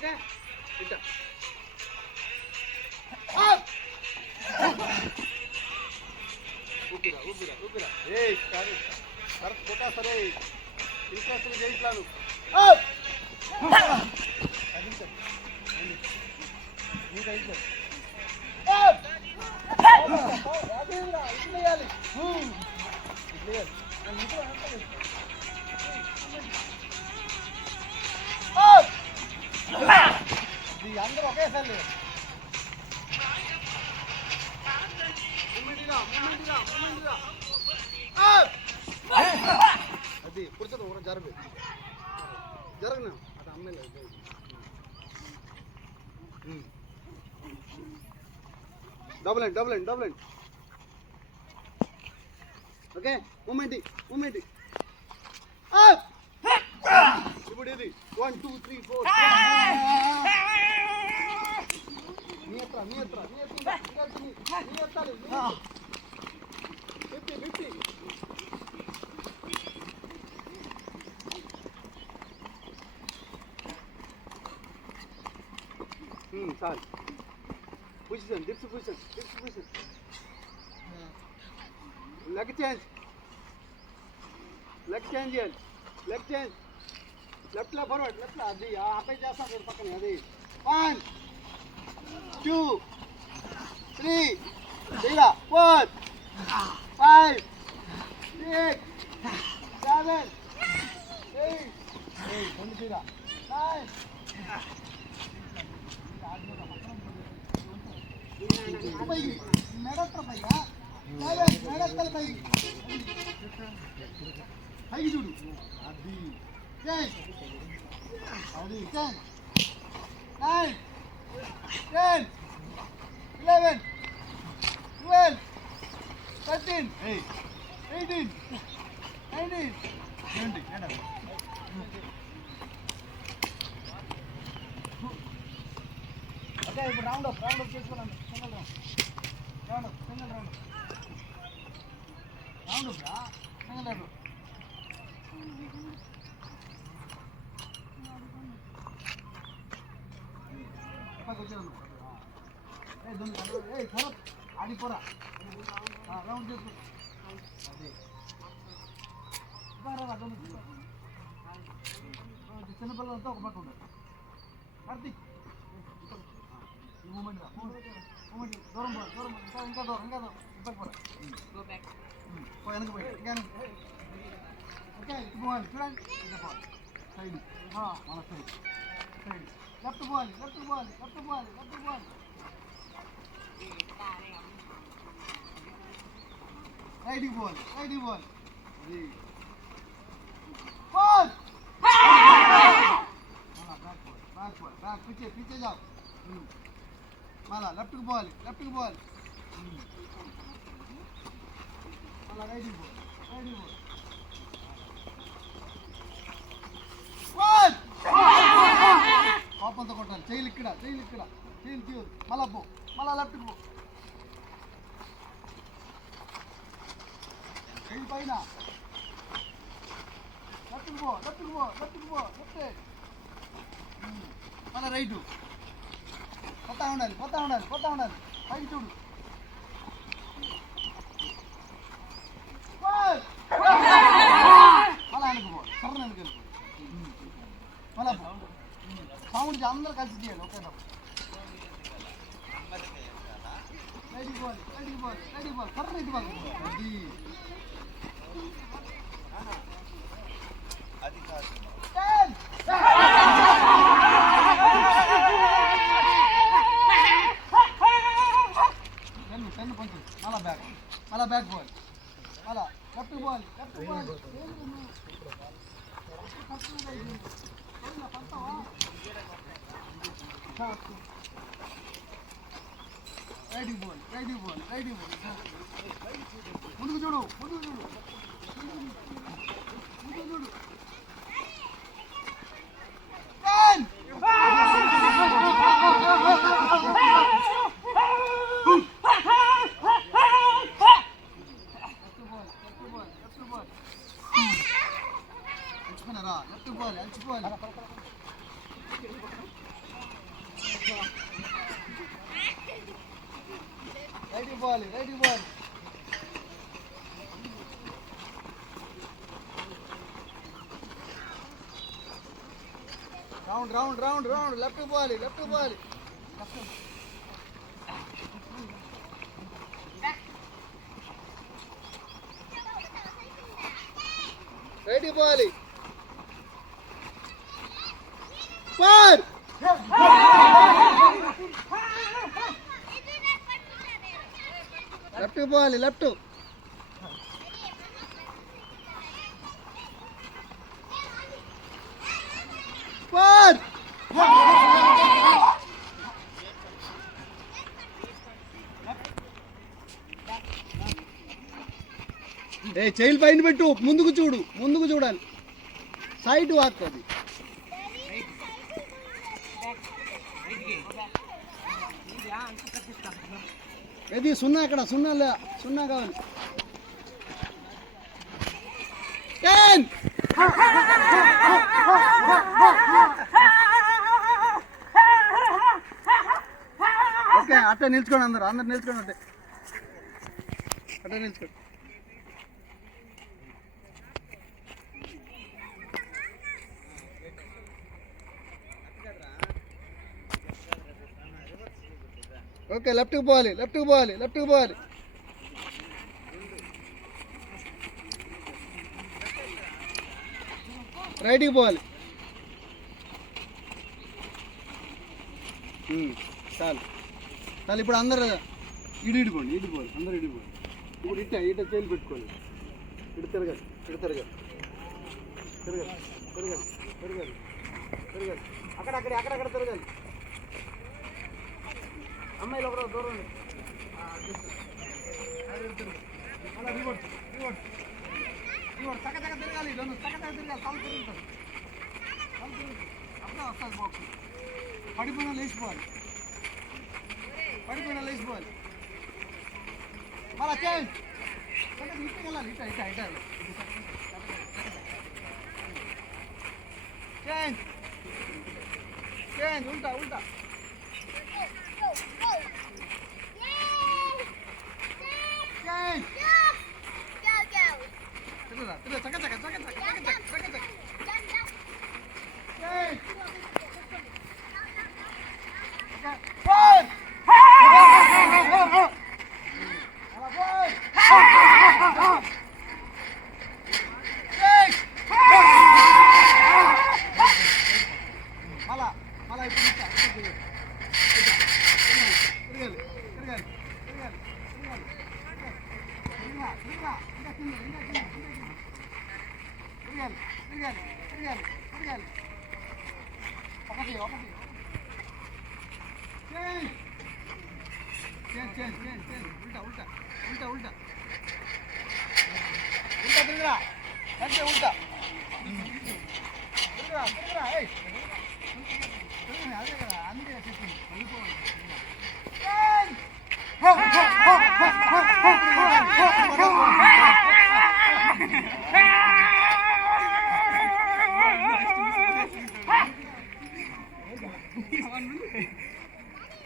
ఓకే ఇట్ట ఊపిరా ఏయ్ కాదు కరెక్ట్ కొట్టేస్తారే ఇంట్రెస్ట్ చేయించాను ఇంకా ఇంకా ఇట్లేయాలి అందరూ ఒకేసారి లేదు అది పుడుతుంది ఒక జరగను అది అమ్మాయి డబుల్ అండ్ ఓకే మూమెంట్ ఇప్పుడు ఇది 1 2 3 4 మీ ఎత్తాలి 50 చాలు position dips position leg change చేయాలి లెఫ్ట్ ఫార్వర్డ్ లెఫ్ట్ అది అపై చేస్తాను పక్కన అది 1 2 3 4 5 6 7 8 9 పైకి చూడు అది 10 9 10 11 12 13 18 19 20 ఓకే ఇప్పుడు రౌండ్ అప్ చేసుకోవాలి సింగిల్ రౌండ్ ఆడిపోరా రౌండ్ చేసుకో చిన్నపిల్లలంతా ఒక పక్క ఉంటారు కార్తీక్ మూమెంట్ దూరం ఇంకా దూరం ఇబ్బంది పోరా వెనక పోయి ఇంకా ఓకే ఇటు పోవాలి చూడండి ఇంకా పోవాలి సైడ్ మన సైడ్ లెఫ్ట్ పోవాలి రైట్కి పోవాలి బ్యాక్ పీछे जाओ మళ్ళా లెఫ్ట్కి పోవాలి మళ్ళా రైట్కి పోవాలి కోపంతో కొట్టాలి చేయలు ఇక్కడ చేయలు తీయదు మళ్ళా లెఫ్ట్కి పో చేయి పైన లెఫ్ట్కి పో మళ్ళా రైటు పోతా ఉండాలి పైకి చూడు మళ్ళా అనుకుపో సర్ర అనుకెళ్ళిపో మళ్ళా సౌండ్ అందరూ కలిసి చేయాలి ఓకే రైట్కి పోవాలి సర్ర ఇటు అది టెన్ కొంచెం మళ్ళా బ్యాక్ పోవాలి మళ్ళా లెఫ్ట్ పోవాలి రైట్కి పోవాలి ముందుకు చూడు అలసిపోవాలి right ball right ball round round round round left ball right ball four left ball left four ఏ చైల్ పైన పెట్టు ముందుకు చూడాలి సైడ్ వాక్ అది ఏది సున్నా అక్కడ సున్నా కావాలి 10 ఓకే అట్టే నిల్చుకోండి అందరు నిల్చుకోండి అట్టే నిల్చుకోండి ఓకే లెఫ్ట్ పోవాలి రైట్కి పోవాలి చాలు ఇప్పుడు అందరు ఇడిపోండి అందరు ఇడిపోండి ఇప్పుడు ఇట్ట చేలు పెట్టుకోండి ఇటు తిరగాలి అక్కడక్కడ తిరగాలి అమ్మాయిలు ఒకరు దూరం అలా రివర్స్ చక్క తిరగాలి తిరగాలి తల తిరుగుతుంది అప్పుడే వస్తుంది బాక్స్ పడిపోయినా లేచిపోవాలి మళ్ళా చేంజ్ ఇటు వెళ్ళాలి ఇట చేంజ్ ఉల్టా మళ్ళా ఇప్పుడు ఉల్టా తిరగరా అంటే ఉల్టా తిరగరా అదే కదా అందుకే చెప్పింది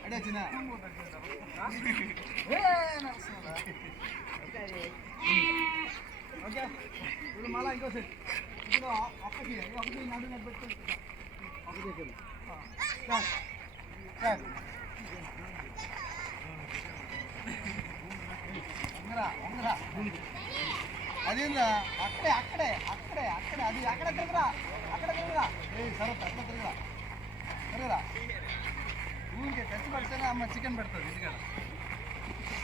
అడే చిన్న ఓకే ఇప్పుడు మళ్ళీ ఇంకో సెట్ ఇప్పుడు ఒకటి నడు పెట్టుకోండి ఒకటి అదేందా అక్కడే అది అక్కడ తిరగరా ఏ సరే అక్కడ తిరగరా ఊరికే ఖర్చు పెడితేనే అమ్మ చికెన్ పెడతాడు ఇంటికాడ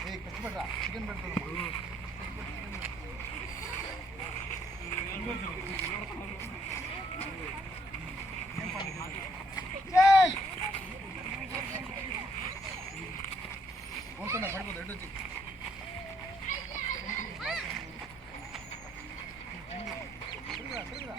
ఏ ఖర్చు పెట్టరా చికెన్ పెడతాడు పోతున్నా పడిపోతా ఎటు వచ్చి తిరగరా